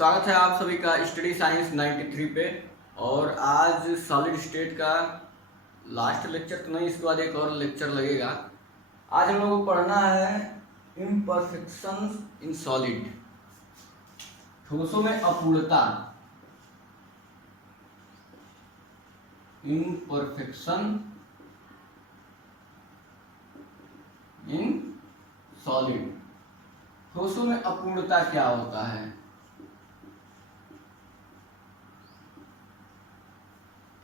स्वागत है आप सभी का स्टडी साइंस 93 पे। और आज सॉलिड स्टेट का लास्ट लेक्चर तो नहीं, इसके बाद एक और लेक्चर लगेगा। आज हम लोग को पढ़ना है इम्परफेक्शंस इन सॉलिड, ठोसों में अपूर्णता। इम्परफेक्शन इन सॉलिड, ठोसों में अपूर्णता क्या होता है।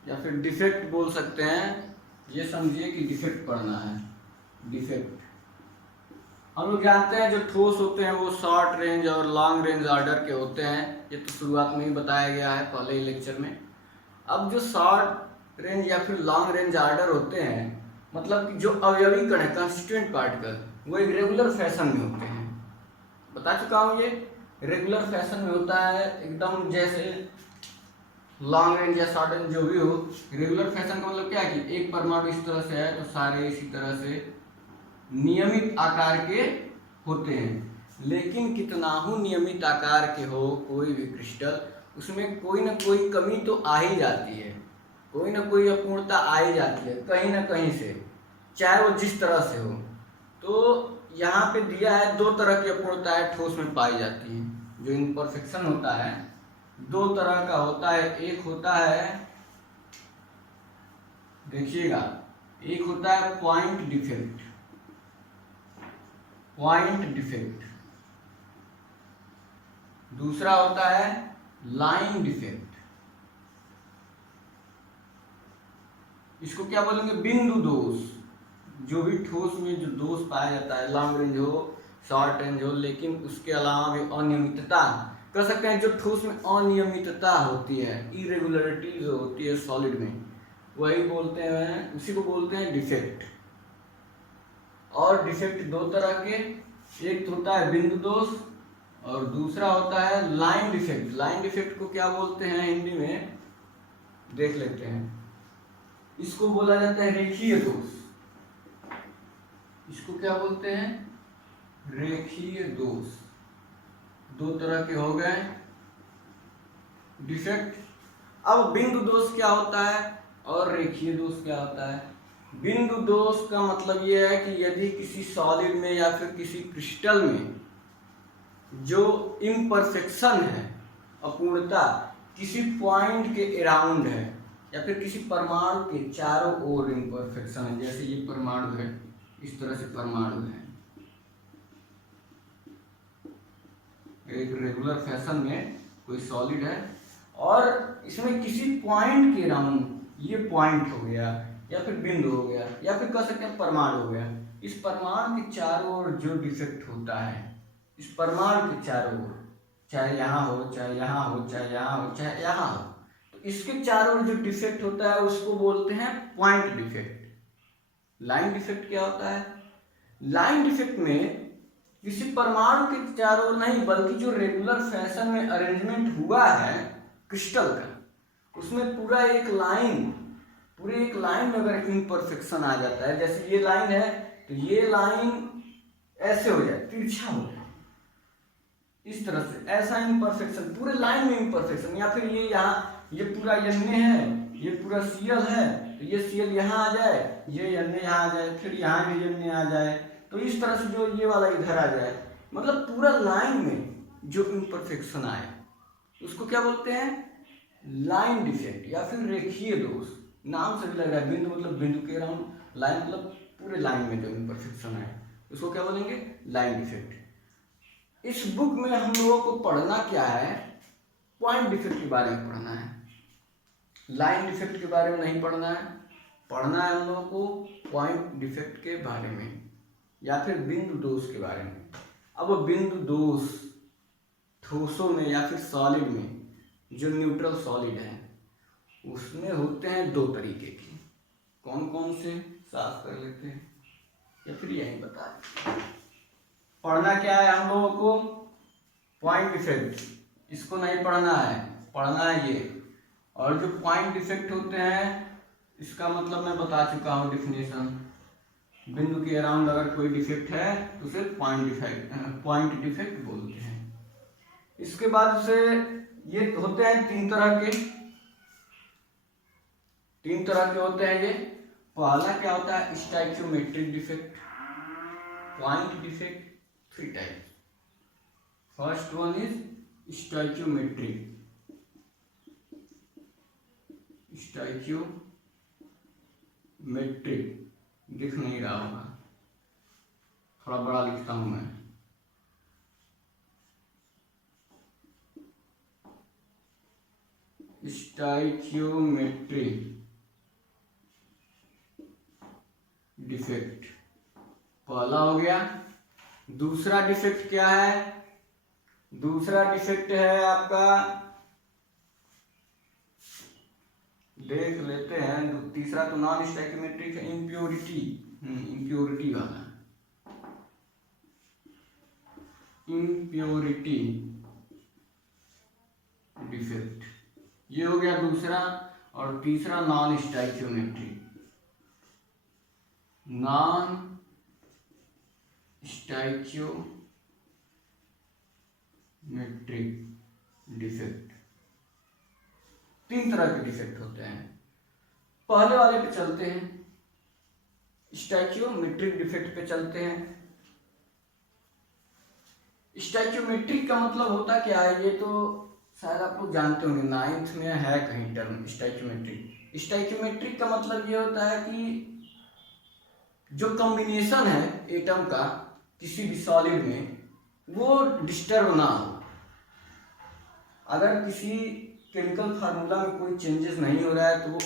या फिर डिफेक्ट बोल सकते हैं। ये समझिए कि डिफेक्ट पढ़ना है। डिफेक्ट हम लोग जानते हैं जो ठोस होते हैं वो शॉर्ट रेंज और लॉन्ग रेंज ऑर्डर के होते हैं। ये तो शुरुआत में ही बताया गया है पहले ही लेक्चर में। अब जो शॉर्ट रेंज या फिर लॉन्ग रेंज ऑर्डर होते हैं, मतलब कि जो अवयवी कण है, कंस्टिट्यूएंट पार्टिकल, वो एक रेगुलर फैशन में होते हैं। बता चुका हूँ ये रेगुलर फैशन में होता है, एकदम जैसे लॉन्ग रेंज या शॉर्ट रेंज जो भी हो। रेगुलर फैशन का मतलब क्या है कि एक परमाणु इस तरह से है तो सारे इसी तरह से नियमित आकार के होते हैं। लेकिन कितना ही नियमित आकार के हो कोई भी क्रिस्टल, उसमें कोई ना कोई कमी तो आ ही जाती है, कोई ना कोई अपूर्णता आ ही जाती है कहीं ना कहीं से, चाहे वो जिस तरह से हो। तो यहाँ पे दिया है दो तरह की अपूर्णताएं ठोस में पाई जाती हैं। जो इम्परफेक्शन होता है दो तरह का होता है। एक होता है, देखिएगा, एक होता है पॉइंट डिफेक्ट। Point defect. दूसरा होता है लाइन डिफेक्ट। इसको क्या बोलेंगे? बिंदु दोष। जो भी ठोस में जो दोष पाया जाता है, लॉन्ग रेंज हो शॉर्ट रेंज हो, लेकिन उसके अलावा भी अनियमितता कर सकते हैं। जो ठोस में अनियमितता होती है, इरेगुलरिटी जो होती है सॉलिड में, वही बोलते हैं, उसी को बोलते हैं डिफेक्ट। और डिफेक्ट दो तरह के, एक होता है बिंदु दोष और दूसरा होता है लाइन डिफेक्ट। लाइन डिफेक्ट को क्या बोलते हैं हिंदी में, देख लेते हैं। इसको बोला जाता है रेखीय दोष। इसको क्या बोलते हैं? रेखीय दोष। दो तरह के हो गए डिफेक्ट। अब बिंदु दोष क्या होता है और रेखीय दोष क्या होता है? बिंदु दोष का मतलब यह है कि यदि किसी सॉलिड में या फिर किसी क्रिस्टल में जो इम्परफेक्शन है, अपूर्णता, किसी पॉइंट के अराउंड है या फिर किसी परमाणु के चारों ओर इम्परफेक्शन है, जैसे ये परमाणु है, इस तरह से परमाणु है, एक रेगुलर फैशन में कोई सॉलिड है और इसमें किसी पॉइंट के अराउंड, ये पॉइंट हो गया या फिर बिंदु हो गया या फिर कह सकते हैं परमाणु हो गया, इस परमाणु के चारों ओर जो डिफेक्ट होता है, इस परमाणु के चारों ओर, चाहे यहाँ हो, चाहे यहाँ हो, चाहे यहाँ हो, चाहे यहाँ हो, तो इसके चारों ओर जो डिफेक्ट होता है उसको बोलते हैं पॉइंट डिफेक्ट। लाइन डिफेक्ट क्या होता है? लाइन डिफेक्ट में किसी परमाणु के चारों ओर नहीं, बल्कि जो रेगुलर फैशन में अरेंजमेंट हुआ है क्रिस्टल का, उसमें पूरा एक लाइन, पूरे एक लाइन में अगर इम्परफेक्शन आ जाता है, जैसे ये लाइन है तो ये लाइन ऐसे हो जाए, तिरछा हो जाए, इस तरह से, ऐसा इम्परफेक्शन, पूरे लाइन में इम्परफेक्शन। या फिर ये यहाँ, ये पूरा एन्ने है, ये पूरा सीएल है, तो ये सीएल यहाँ आ जाए, ये एन्ने यहाँ आ जाए, फिर यहाँ भी एन्ने आ जाए, तो इस तरह से जो ये वाला इधर आ जाए, मतलब पूरा लाइन में जो इम्परफेक्शन आए उसको क्या बोलते हैं? लाइन डिफेक्ट या फिर रेखीय दोष। नाम से भी लग रहा है, बिंदु मतलब बिंदु के अराउंड, लाइन मतलब पूरे लाइन में जो इम्परफेक्शन आए उसको क्या बोलेंगे? Line defect. इस बुक में हम लोगों को पढ़ना क्या है? पॉइंट डिफेक्ट के बारे में पढ़ना है, लाइन डिफेक्ट के बारे में नहीं पढ़ना है। पढ़ना है हम लोगों को पॉइंट डिफेक्ट के बारे में या फिर बिंदु दोष के बारे में। अब बिंदु दोष ठोसों में या फिर सॉलिड में, जो न्यूट्रल सॉलिड है, उसमें होते हैं दो तरीके के। कौन कौन से साफ कर लेते हैं या फिर यही बता दें। पढ़ना क्या है हम लोगों को? Point defect. इसको नहीं पढ़ना है, पढ़ना है ये। और जो पॉइंट डिफेक्ट होते हैं, इसका मतलब मैं बता चुका हूँ डिफिनेशन। बिंदु के अराउंड अगर कोई डिफेक्ट है तो उसे पॉइंट डिफेक्ट बोलते हैं। इसके बाद से ये होते हैं तीन तरह के होते हैं ये। पहला क्या होता है, stoichiometric defect, point defect, three type. First one is stoichiometric दिख नहीं रहा होगा, थोड़ा बड़ा लिखता हूं मैं। स्टाइक्योमेट्रिक डिफेक्ट पहला हो गया। दूसरा डिफेक्ट क्या है, दूसरा डिफेक्ट है आपका, देख लेते हैं। तीसरा तो नॉन स्टाइक्योमेट्रिक है, इम्प्योरिटी वाला, इम्प्योरिटी डिफेक्ट, ये हो गया दूसरा। और तीसरा नॉन स्टाइक्योमेट्रिक डिफेक्ट। तीन तरह के डिफेक्ट होते हैं। पहले वाले पे चलते हैं, स्टाइक्योमेट्रिक डिफेक्ट पे चलते हैं। स्टाइक्योमेट्रिक का मतलब होता क्या है, ये तो शायद आप लोग जानते होंगे, 9th में है कहीं टर्म स्टाइक्योमेट्रिक। स्टाइक्योमेट्रिक का मतलब ये होता है कि जो कॉम्बिनेशन है एटम का किसी भी सॉलिड में वो डिस्टर्ब ना हो। अगर किसी केमिकल फार्मूला में कोई चेंजेस नहीं हो रहा है तो वो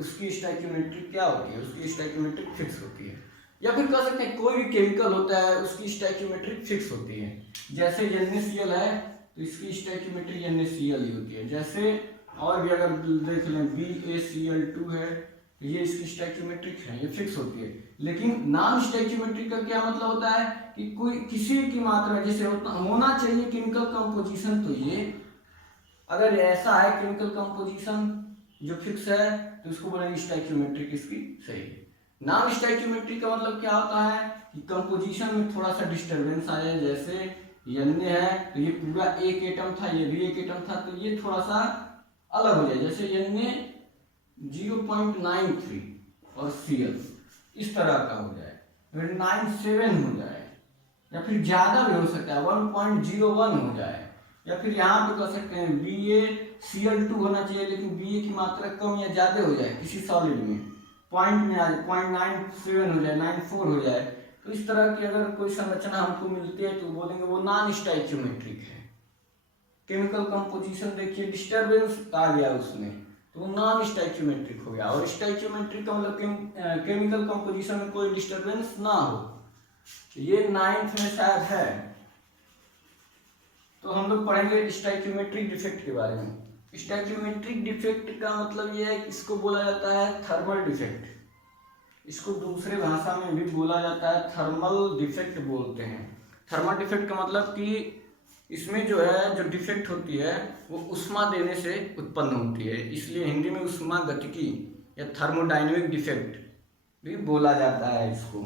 उसकी स्टाइक्योमेट्रिक क्या होती है, उसकी स्टाइक्योमेट्रिक फिक्स होती है। या फिर कह सकते हैं कोई भी केमिकल होता है उसकी स्टाइक्योमेट्रिक फिक्स होती है। जैसे NaCl है तो इसकी स्टाइक्योमेट्रिक NaCl ही होती है। जैसे और भी अगर देख लें BaCl2 है तो ये इसकी स्टाइक्योमेट्रिक है, ये फिक्स होती है। लेकिन नॉन स्टाइक्योमेट्रिक का क्या मतलब होता है कि कोई किसी की मात्रा जैसे होना चाहिए केमिकल कंपोजिशन, तो ये अगर ऐसा है केमिकल कंपोजिशन जो फिक्स है तो उसको बोलेंगे स्टाइक्योमेट्रिक, इसकी सही है। नॉन स्टाइक्योमेट्रिक का मतलब क्या होता है कि कंपोजिशन में थोड़ा सा डिस्टरबेंस आ जाए। जैसे Na है तो ये पूरा एक एटम था, ये भी एक एटम था, तो ये थोड़ा सा अलग हो जाए। जैसे Na 0.93 और Cl इस तरह का हो जाए, फिर 97 हो जाए, या फिर ज्यादा भी हो सकता है 1.01 हो जाए। या फिर यहाँ पे कह सकते हैं BaCl2 होना चाहिए लेकिन Ba की मात्रा कम या ज्यादा हो जाए किसी सॉलिड में, पॉइंट में आ जाए, 0.97 हो जाए, 94 हो जाए। तो इस तरह की अगर कोई संरचना हमको मिलती है तो बोलेंगे वो नॉन स्टाइक्योमेट्रिक है। केमिकल कंपोजिशन देखिए डिस्टरबेंस आ गया उसमें तो वो नॉन स्टाइक्योमेट्रिक हो गया। और स्टाइक्योमेट्रिक का मतलब केमिकल कंपोजिशन में कोई डिस्टरबेंस ना हो। ये 9th में शायद है, तो हम लोग पढ़ेंगे स्टाइक्योमेट्रिक डिफेक्ट के बारे में। स्टाइक्योमेट्रिक डिफेक्ट का मतलब ये है कि इसको बोला जाता है थर्मल डिफेक्ट। इसको दूसरे भाषा में भी बोला जाता है थर्मल डिफेक्ट बोलते हैं। थर्मल डिफेक्ट का मतलब कि इसमें जो है जो डिफेक्ट होती है वो उष्मा देने से उत्पन्न होती है, इसलिए हिंदी में उष्मा गतिकी या थर्मोडायनेमिक डिफेक्ट भी बोला जाता है इसको,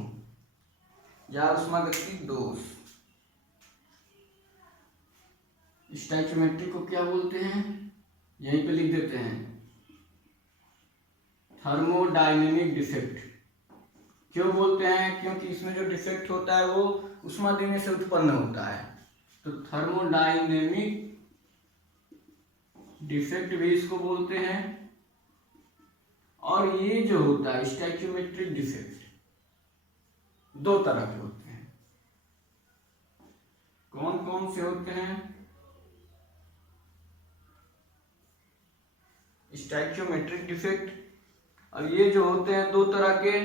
या उष्मा गतिकी दोष। स्टाइक्योमेट्रिक को क्या बोलते हैं, यहीं पे लिख देते हैं, थर्मोडायनेमिक डिफेक्ट। क्यों बोलते हैं, क्योंकि इसमें जो डिफेक्ट होता है वो उष्मा देने से उत्पन्न होता है, तो थर्मोडायनेमिक डिफेक्ट भी इसको बोलते हैं। और ये जो होता है स्टाइक्योमेट्रिक डिफेक्ट दो तरह के होते हैं। कौन कौन से होते हैं, स्टाइक्योमेट्रिक डिफेक्ट, और ये जो होते हैं दो तरह के,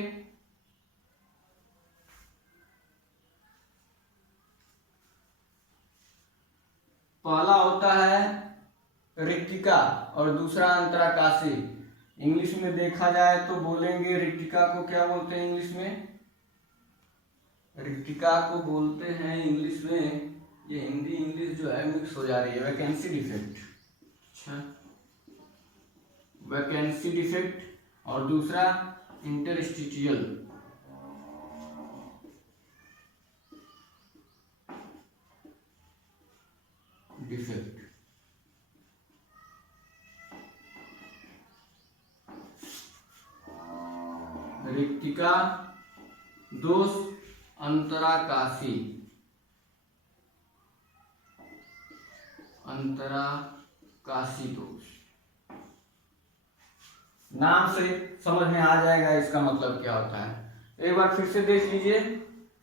पहला होता है रिक्तिका और दूसरा अंतराकाशी। इंग्लिश में देखा जाए तो बोलेंगे रिक्तिका को क्या बोलते हैं इंग्लिश में, रिक्तिका को बोलते हैं इंग्लिश में, ये हिंदी इंग्लिश जो है मिक्स हो जा रही है, वैकेंसी डिफेक्ट। अच्छा, वैकेंसी डिफेक्ट, और दूसरा इंटरस्टिशियल डिफेक्ट। रिक्तिका दोष, अंतराकाशी, अंतराकाशी दोष। नाम से समझ में आ जाएगा इसका मतलब क्या होता है। एक बार फिर से देख लीजिए,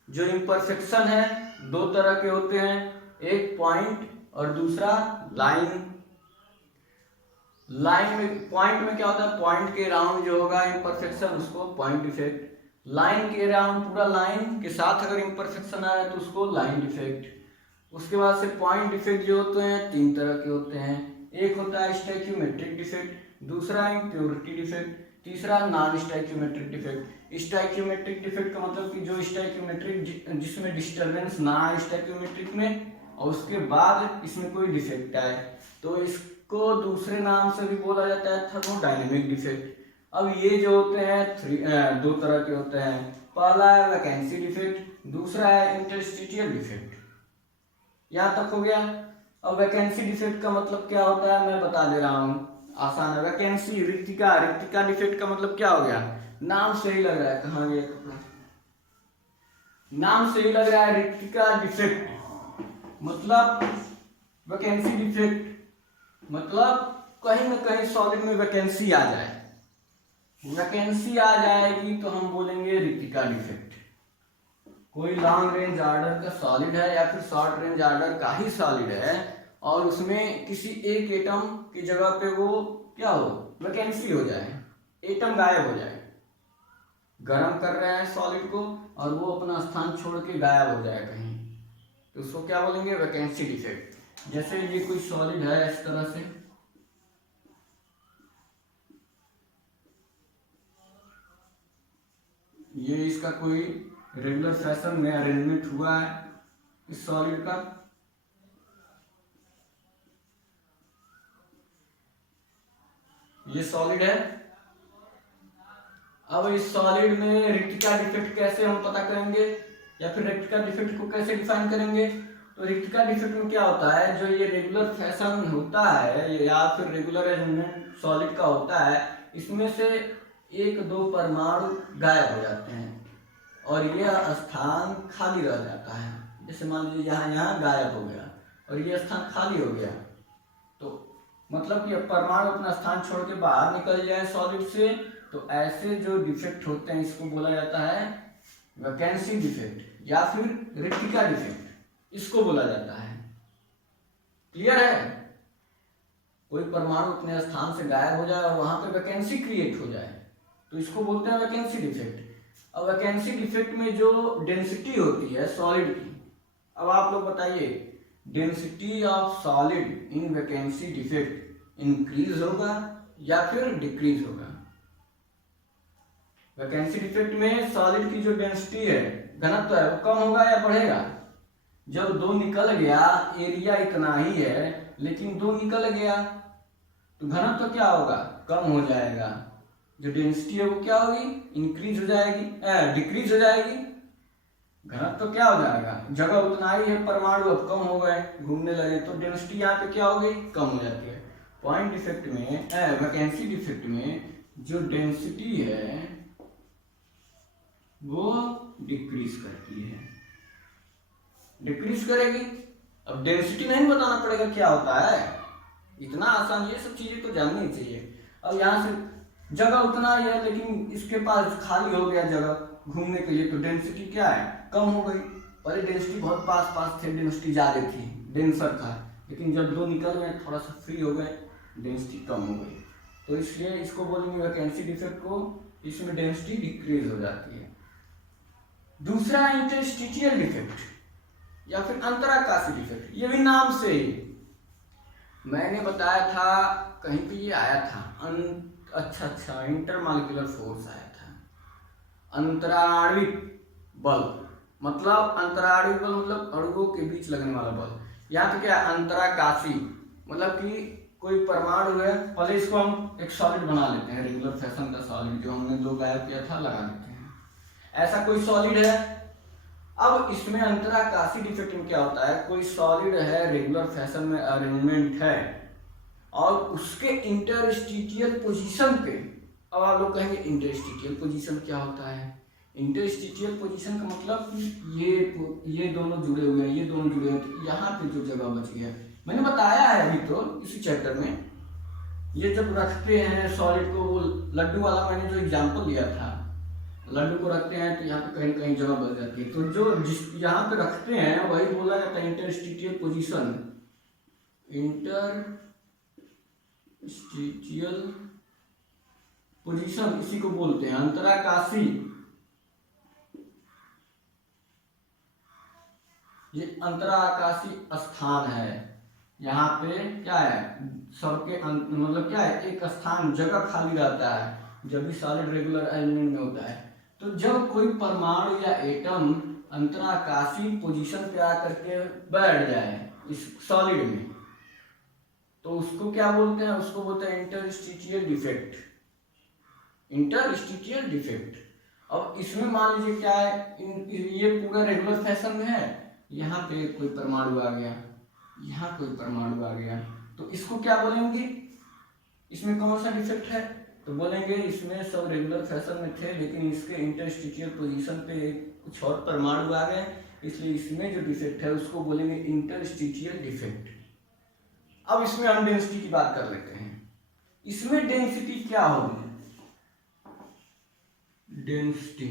जो इम्परफेक्शन है दो तरह के होते हैं, एक पॉइंट और दूसरा लाइन। लाइन में, पॉइंट में क्या होता है, पॉइंट के अराउंड जो होगा इम्परफेक्शन उसको पॉइंट डिफेक्ट, लाइन के अराउंड पूरा लाइन के साथ अगर इम्परफेक्शन आया तो उसको लाइन डिफेक्ट। उसके बाद से पॉइंट डिफेक्ट जो होते हैं तीन तरह के होते हैं, एक होता है स्टैक्यूमेट्रिक डिफेक्ट, दूसरा इम्प्योरिटी डिफेक्ट, तीसरा नॉन स्टैक्यूमेट्रिक डिफेक्ट। स्टैक्यूमेट्रिक डिफेक्ट का मतलब कि जो स्टैक्यूमेट्रिक जिसमें डिस्टर्बेंस ना आए स्टैक्यूमेट्रिक में, और उसके बाद इसमें कोई डिफेक्ट आए, तो इसको दूसरे नाम से भी बोला जाता है थर्मोडायनेमिक डिफेक्ट। अब ये जो होते हैं दो तरह के होते हैं, पहला है वैकेंसी डिफेक्ट, दूसरा है इंटरस्टिशियल डिफेक्ट। यहाँ तक हो गया। अब वैकेंसी डिफेक्ट का मतलब क्या होता है मैं बता दे रहा हूँ, आसान है। वैकेंसी, रिक्तिका, रिक्तिका डिफेक्ट का मतलब क्या हो गया, नाम से ही लग रहा है, कहाँ गया कपड़ा, नाम से ही लग रहा है रिक्तिका डिफेक्ट मतलब वैकेंसी डिफेक्ट, मतलब कहीं ना कहीं सॉलिड में वैकेंसी आ जाए, वैकेंसी आ जाएगी तो हम बोलेंगे रिक्तिका डिफेक्ट। कोई लॉन्ग रेंज ऑर्डर का सॉलिड है या फिर शॉर्ट रेंज ऑर्डर का ही सॉलिड है और उसमें किसी एक एटम की जगह पे वो क्या हो, वैकेंसी हो जाए, एटम गायब हो जाए। गर्म कर रहे हैं सॉलिड को और वो अपना स्थान छोड़ के गायब हो जाए कहीं, तो उसको क्या बोलेंगे, वैकेंसी डिफेक्ट। जैसे ये कोई सॉलिड है इस तरह से, ये इसका कोई रेगुलर फैशन में अरेंजमेंट हुआ है इस सॉलिड का, ये सॉलिड है। अब इस सॉलिड में रिक्तिका डिफेक्ट कैसे हम पता करेंगे या फिर रिक्तिका डिफेक्ट को कैसे डिफाइन करेंगे, तो रिक्तिका डिफेक्ट में क्या होता है, जो ये रेगुलर फैशन होता है या फिर रेगुलर अरेंजमेंट सॉलिड का होता है, इसमें से एक दो परमाणु गायब हो जाते हैं और यह स्थान खाली रह जाता है। जैसे मान लीजिए यहाँ गायब हो गया और ये स्थान खाली हो गया, तो मतलब कि परमाणु अपना स्थान छोड़ के बाहर निकल जाए सॉलिड से, तो ऐसे जो डिफेक्ट होते हैं इसको बोला जाता है वैकेंसी डिफेक्ट या फिर रिक्तिका डिफेक्ट, इसको बोला जाता है। क्लियर है, कोई परमाणु अपने स्थान से गायब हो जाए और वहां पे वैकेंसी क्रिएट हो जाए तो इसको बोलते हैं वैकेंसी डिफेक्ट। अब वैकेंसी डिफेक्ट में जो डेंसिटी होती है सॉलिड की, अब आप लोग बताइए density of solid in vacancy defect increase होगा या फिर डिक्रीज होगा। वैकेंसी डिफेक्ट में सॉलिड की जो डेंसिटी है, घनत्व है, वो कम होगा या बढ़ेगा। जब दो निकल गया, एरिया इतना ही है लेकिन दो निकल गया तो घनत्व क्या होगा, कम हो जाएगा। जो डेंसिटी है वो क्या होगी, इंक्रीज हो जाएगी, डिक्रीज हो जाएगी। घनत्व क्या हो जाएगा, जगह उतना ही है, परमाणु अब कम हो गए, घूमने लगे, तो डेंसिटी यहाँ पे क्या हो गई, कम हो जाती है। पॉइंट डिफेक्ट में, वैकेंसी डिफेक्ट में जो डेंसिटी है वो डिक्रीज करती है, डिक्रीज करेगी। अब डेंसिटी नहीं बताना पड़ेगा क्या होता है, इतना आसान, ये सब चीजें तो जाननी चाहिए। अब यहाँ से जगह उतना ही है लेकिन इसके पास खाली हो गया जगह घूमने के लिए, तो डेंसिटी क्या है, कम हो गई। पहले डेंसिटी बहुत पास पास थे, डेंसिटी ज्यादा थी, डेंसर था, लेकिन जब दो निकल गए थोड़ा सा फ्री हो गए, डेंसिटी कम हो गई, तो इसलिए इसको बोलेंगे वैकेंसी डिफेक्ट को, इसमें डेंसिटी डिक्रीज हो जाती है। दूसरा इंटरस्टिशियल डिफेक्ट या फिर अंतराकाशी डिफेक्ट, ये भी नाम से ही मैंने बताया था, कहीं पे ये आया था, अच्छा इंटरमॉलिक्यूलर फोर्स आया था, अंतराणविक बल, मतलब अंतराणविक बल मतलब अणुओं के बीच लगने वाला बल। यहाँ पे क्या अंतराकाशी मतलब कि कोई परमाणु है, पहले इसको हम एक सॉलिड बना लेते हैं, रेगुलर फैशन का सॉलिड जो हमने दो गायब किया था लगा देते हैं, ऐसा कोई सॉलिड है। अब इसमें अंतराकाशी डिफेक्ट में क्या होता है, कोई सॉलिड है, रेगुलर फैशन में अरेंजमेंट है और उसके इंटरस्टिशियल पोजीशन पे, अब आप लोग कहेंगे इंटरस्टिशियल पोजीशन क्या होता है। इंटरस्टिशियल पोजीशन का मतलब कि ये दोनों जुड़े हुए हैं, ये दोनों जुड़े हुए हैं, तो यहाँ पे जो जगह बच गया, मैंने बताया है अभी तो इसी चैप्टर में, ये जब रखते हैं सॉलिड को, वो लड्डू वाला मैंने जो एग्जाम्पल दिया था, लड्डू को रखते हैं तो यहाँ पे कहीं कहीं जगह बच जाती है, तो जो जिस यहाँ पे रखते हैं वही बोला जाता है इंटरस्टिशियल पोजीशन। इंटरस्टिशियल पोजीशन इसी को बोलते हैं अंतराकाशी। ये अंतराकाशी स्थान है, यहाँ पे क्या है, सबके मतलब क्या है, एक स्थान जगह खाली रहता है जब भी सॉलिड रेगुलर अरेंजमेंट में होता है। तो जब कोई परमाणु या एटम अंतराकाशी पोजीशन पे आकर के बैठ जाए इस सॉलिड में, तो उसको क्या बोलते हैं, उसको बोलते हैं इंटरस्टिशियल डिफेक्ट। Interstitial defect. अब इसमें मान लीजिए क्या है, ये पूरा रेगुलर फैशन में है, यहाँ पे कोई परमाणु आ गया, यहाँ कोई परमाणु आ गया, तो इसको क्या बोलेंगे, इसमें कौन सा डिफेक्ट है, तो बोलेंगे इसमें सब रेगुलर फैशन में थे लेकिन इसके इंटरस्टिशियल पोजीशन पे कुछ और परमाणु आ गए, इसलिए इसमें जो डिफेक्ट है उसको बोलेंगे इंटरस्टिशियल डिफेक्ट। अब इसमें अनडेंसिटी की बात कर लेते हैं। इसमें डेंसिटी क्या होगी, डेंसिटी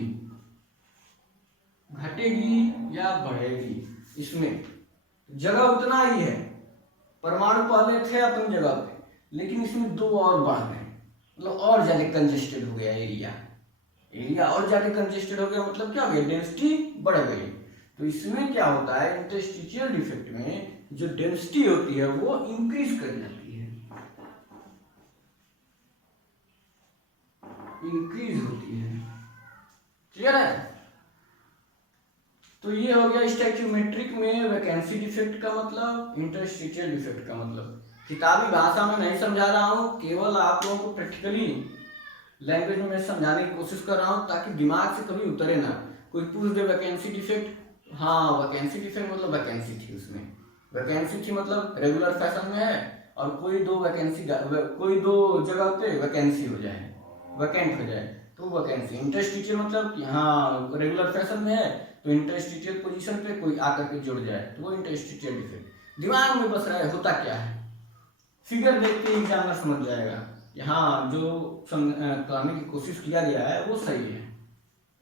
घटेगी या बढ़ेगी, इसमें जगह उतना ही है, परमाणु पहले थे अपनी जगह पे, लेकिन इसमें दो और बढ़ गए, मतलब और ज्यादा कंजेस्टेड हो गया एरिया और ज्यादा कंजेस्टेड हो गया, मतलब क्या हो गया, डेंसिटी बढ़ गई। तो इसमें क्या होता है, इंटरस्टिशियल डिफेक्ट में जो डेंसिटी होती है वो इंक्रीज कर जाती है, इंक्रीज होती है। क्लियर है। तो ये हो गया स्टैक्योमेट्रिक में वैकेंसी डिफेक्ट का मतलब, इंटरस्टिशियल डिफेक्ट का मतलब। किताबी भाषा में नहीं समझा रहा हूँ, केवल आप लोगों को प्रैक्टिकली लैंग्वेज में मैं समझाने की कोशिश कर रहा हूँ ताकि दिमाग से कभी उतरे ना। कोई पूछ दे वैकेंसी डिफेक्ट, हाँ वैकेंसी डिफेक्ट मतलब वैकेंसी थी, उसमें वैकेंसी थी मतलब रेगुलर फैशन में है और कोई दो जगह पे वैकेंसी हो जाए, वैकेंट हो जाए तो वैकेंसी। इंटरस्टिशियल मतलब कि हाँ रेगुलर फैशन में है तो इंटरस्टिशियल पोजीशन पे कोई आकर के जुड़ जाए तो वो इंटरस्टिशियल डिफेक्ट। दिमाग में बस रहा है होता क्या है, फिगर देख के एग्जामिनर समझ जाएगा कि हाँ जो करने की कोशिश किया गया है वो सही है।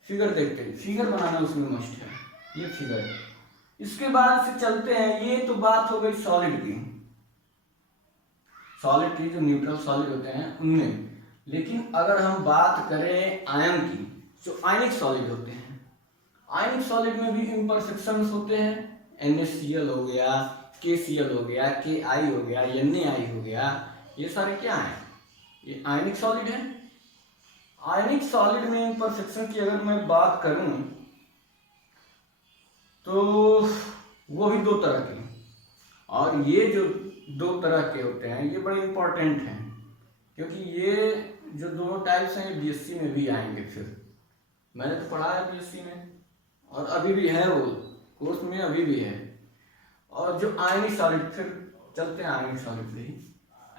फिगर देखते ही फिगर बनाना उसमें मस्ट है, ये फिगर। इसके बाद से चलते हैं, ये तो बात हो गई सॉलिड की, सॉलिड की जो न्यूट्रल सॉलिड होते हैं उनमें। लेकिन अगर हम बात करें आयन की, जो आयनिक सॉलिड होते हैं, आयनिक सॉलिड में भी इम्परफेक्शंस होते हैं, NaCl हो गया, KCl हो गया, Ki हो गया, Na हो गया, ये सारे क्या हैं, ये आयनिक सॉलिड है। आयनिक सॉलिड में इम्परफेक्शन की अगर मैं बात करूं तो वो भी दो तरह के, और ये जो दो तरह के होते हैं ये बड़े इंपॉर्टेंट हैं क्योंकि ये जो दोनों टाइप्स हैं ये BSc में भी आएंगे। फिर मैंने तो पढ़ा है BSc में और अभी भी है, वो कोर्स में अभी भी है। और जो आयनिक सॉलिड, फिर चलते हैं आयनिक सॉलिड पे ही।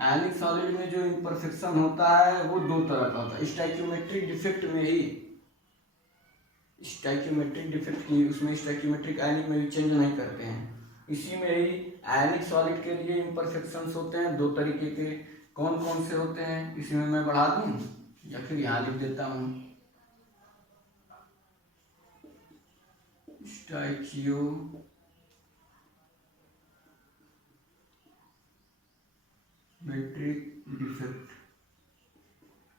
आयनिक सॉलिड में जो इम्परफेक्शन होता है वो दो तरह का होता है। स्टैक्योमेट्रिक डिफेक्ट में ही, स्टैक्योमेट्रिक डिफेक्ट की उसमें स्टैक्योमेट्रिक आयनिक में भी चेंज नहीं करते हैं, इसी में ही आयनिक सॉलिड के लिए इम्परफेक्शंस होते हैं दो तरीके के। कौन कौन से होते हैं इसमें मैं बढ़ा दूं या फिर यहाँ लिख देता हूँ। स्टैक्योमेट्रिक डिफेक्ट,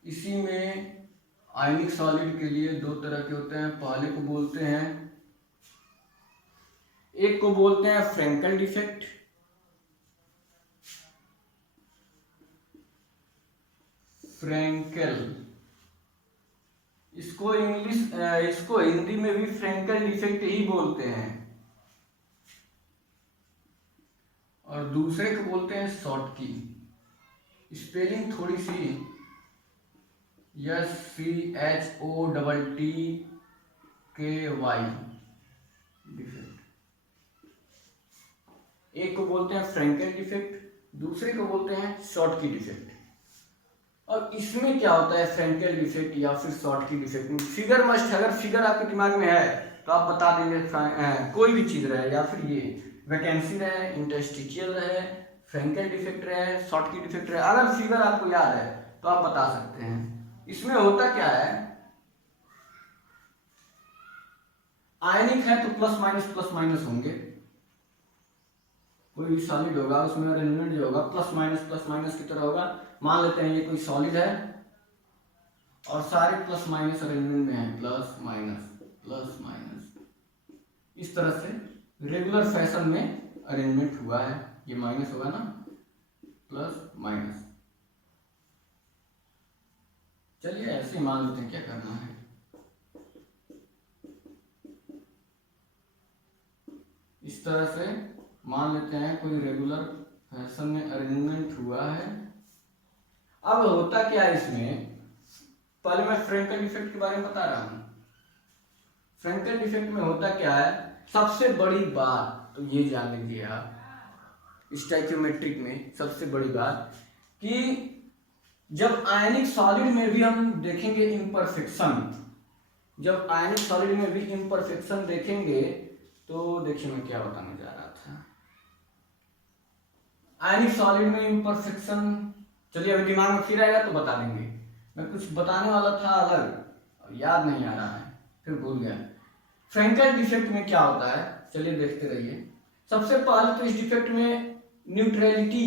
इसी में आयनिक सॉलिड के लिए दो तरह के होते हैं। पहले को बोलते हैं, एक को बोलते हैं फ्रेंकल डिफेक्ट, फ्रेंकल, इसको हिंदी में भी फ्रेंकल डिफेक्ट ही बोलते हैं। और दूसरे को बोलते हैं शॉर्टकी, स्पेलिंग थोड़ी सी SCHOTTKY, डिफेक्ट। एक को बोलते हैं फ्रेंकेल डिफेक्ट, दूसरे को बोलते हैं शॉर्टकी डिफेक्ट। और इसमें क्या होता है फ्रेंकेल डिफेक्ट या फिर शॉर्टकी डिफेक्ट में? फिगर मस्ट, अगर फिगर आपके दिमाग में है तो आप बता देंगे, कोई भी चीज रहे, या फिर ये वैकेंसी रहे, इंटरस्टिशियल रहे, फ्रेंकेल डिफेक्ट रहे, शॉर्टकी डिफेक्ट रहे, अगर फिगर आपको याद है तो आप बता सकते हैं। इसमें होता क्या है, आयनिक है तो प्लस माइनस होंगे, कोई भी सॉलिड होगा उसमें अरेंजमेंट जो होगा प्लस माइनस की तरह होगा। मान लेते हैं ये कोई सॉलिड है और सारे प्लस माइनस अरेंजमेंट में है, प्लस माइनस, इस तरह से रेगुलर फैशन में अरेंजमेंट हुआ है। ये माइनस होगा ना, प्लस माइनस। चलिए ऐसे ही मान लेते हैं, क्या करना है, इस तरह से मान लेते हैं कोई रेगुलर फैशन में अरेंजमेंट हुआ है। अब होता क्या है इसमें, पहले मैं फ्रेंकेल डिफेक्ट के बारे में बता रहा हूं। फ्रेंकेल डिफेक्ट में होता क्या है, सबसे बड़ी बात तो ये जान लीजिए आप, स्टोइकियोमेट्रिक में सबसे बड़ी बात कि जब आयनिक सॉलिड में भी हम देखेंगे इम्परफेक्शन, जब आयनिक सॉलिड में भी इम्परफेक्शन देखेंगे तो देखिए मैं क्या बताने जा रहा था। आयनिक सॉलिड में इम्परफेक्शन, चलिए अभी दिमाग में फिर आएगा तो बता देंगे। मैं कुछ बताने वाला था अलग, याद नहीं आ रहा है, फिर भूल गया। फ्रेंकेल डिफेक्ट में क्या होता है, चलिए देखते रहिए। सबसे पहले तो इस डिफेक्ट में न्यूट्रलिटी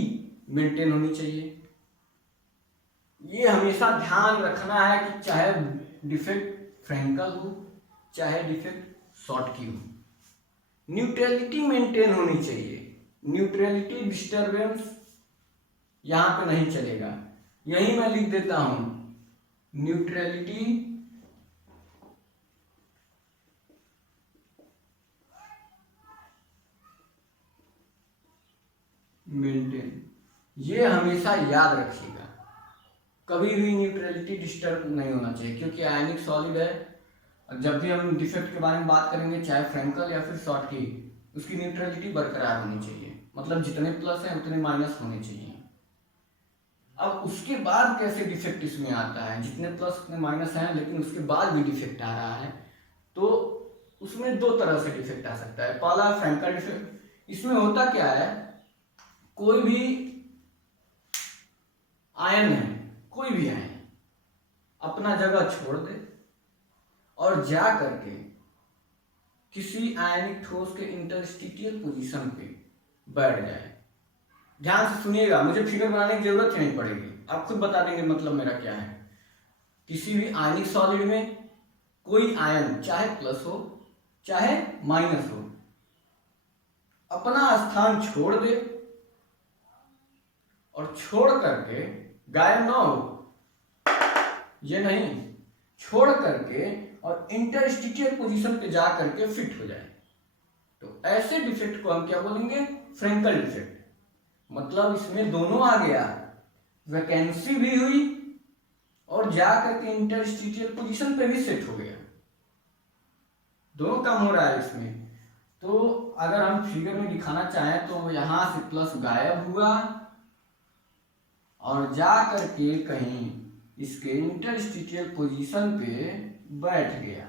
मेंटेन होनी चाहिए। ये हमेशा ध्यान रखना है कि चाहे डिफेक्ट फ्रेंकल हो चाहे डिफेक्ट शॉर्टकी हो, न्यूट्रलिटी मेंटेन होनी चाहिए। न्यूट्रलिटी डिस्टरबेंस यहां पे नहीं चलेगा, यही मैं लिख देता हूं, न्यूट्रलिटी मेंटेन, ये हमेशा याद रखिएगा। कभी भी न्यूट्रलिटी डिस्टर्ब नहीं होना चाहिए, क्योंकि आयनिक सॉलिड है। जब भी हम डिफेक्ट के बारे में बात करेंगे, चाहे फ्रेंकल या फिर शॉर्टकी, उसकी न्यूट्रलिटी बरकरार होनी चाहिए, मतलब जितने प्लस हैं उतने माइनस होने चाहिए। अब उसके बाद कैसे डिफेक्ट इसमें आता है, जितने प्लस उतने माइनस हैं लेकिन उसके बाद भी डिफेक्ट आ रहा है, तो उसमें दो तरह से डिफेक्ट आ सकता है। पहला फ्रेंकल डिफेक्ट, इसमें होता क्या है, कोई भी आयन है, कोई भी आयन अपना जगह छोड़ दे और जा करके किसी आयनिक ठोस के इंटरस्टिशियल पोजीशन पे बैठ जाए। ध्यान से सुनिएगा, मुझे फिगर बनाने की जरूरत नहीं पड़ेगी, आप खुद बता देंगे मतलब मेरा क्या है। किसी भी आयनिक सॉलिड में कोई आयन चाहे प्लस हो चाहे माइनस हो, अपना स्थान छोड़ दे और छोड़ करके गायब ना हो, ये नहीं, छोड़ करके और इंटरस्टिशियल पोजीशन पे जा करके फिट हो जाए, तो ऐसे डिफेक्ट को हम क्या बोलेंगे, फ्रेंकल डिफेक्ट। मतलब इसमें दोनों आ गया, वैकेंसी भी हुई और जा करके इंटरस्टिशियल पोजीशन पे भी सेट हो गया, दोनों काम हो रहा है इसमें। तो अगर हम फिगर में दिखाना चाहें तो यहां से प्लस गायब हुआ और जा करके कहीं इसके इंटरस्टिशियल पोजीशन पे बैठ गया,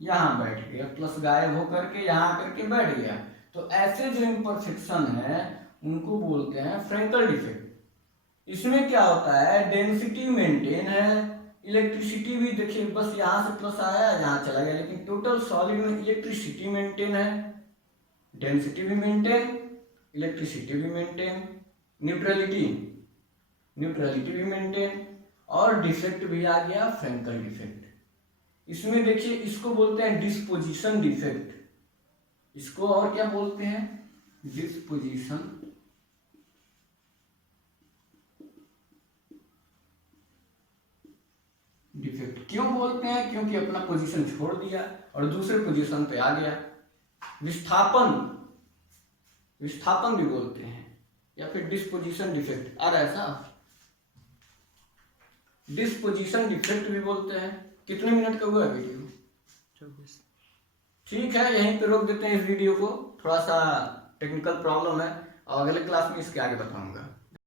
यहां बैठ गया, प्लस गायब होकर के यहां करके बैठ गया। तो ऐसे जो इम्परफेक्शन है उनको बोलते हैं फ्रेंकल डिफेक्ट। इसमें क्या होता है, डेंसिटी मेंटेन है, इलेक्ट्रिसिटी भी देखिए बस यहां से प्लस आया यहां चला गया, लेकिन टोटल सॉलिड में इलेक्ट्रिसिटी मेंटेन है, डेंसिटी भी मेंटेन, इलेक्ट्रिसिटी भी मेंटेन, न्यूट्रलिटी भी मेंटेन, और डिफेक्ट भी आ गया फ्रेंकल डिफेक्ट। इसमें देखिए इसको बोलते हैं डिस्पोजिशन डिफेक्ट, इसको और क्या बोलते हैं, डिस्पोजिशन डिफेक्ट। क्यों बोलते हैं, क्योंकि अपना पोजीशन छोड़ दिया और दूसरे पोजीशन पे आ गया। विस्थापन भी बोलते हैं, या फिर डिस्पोजिशन डिफेक्ट आ रहा है साहब, डिस्पोजिशन डिफेक्ट भी बोलते हैं। कितने मिनट का हुआ वीडियो, 24। ठीक है, यहीं पे रोक देते हैं इस वीडियो को, थोड़ा सा टेक्निकल प्रॉब्लम है और अगले क्लास में इसके आगे बताऊंगा।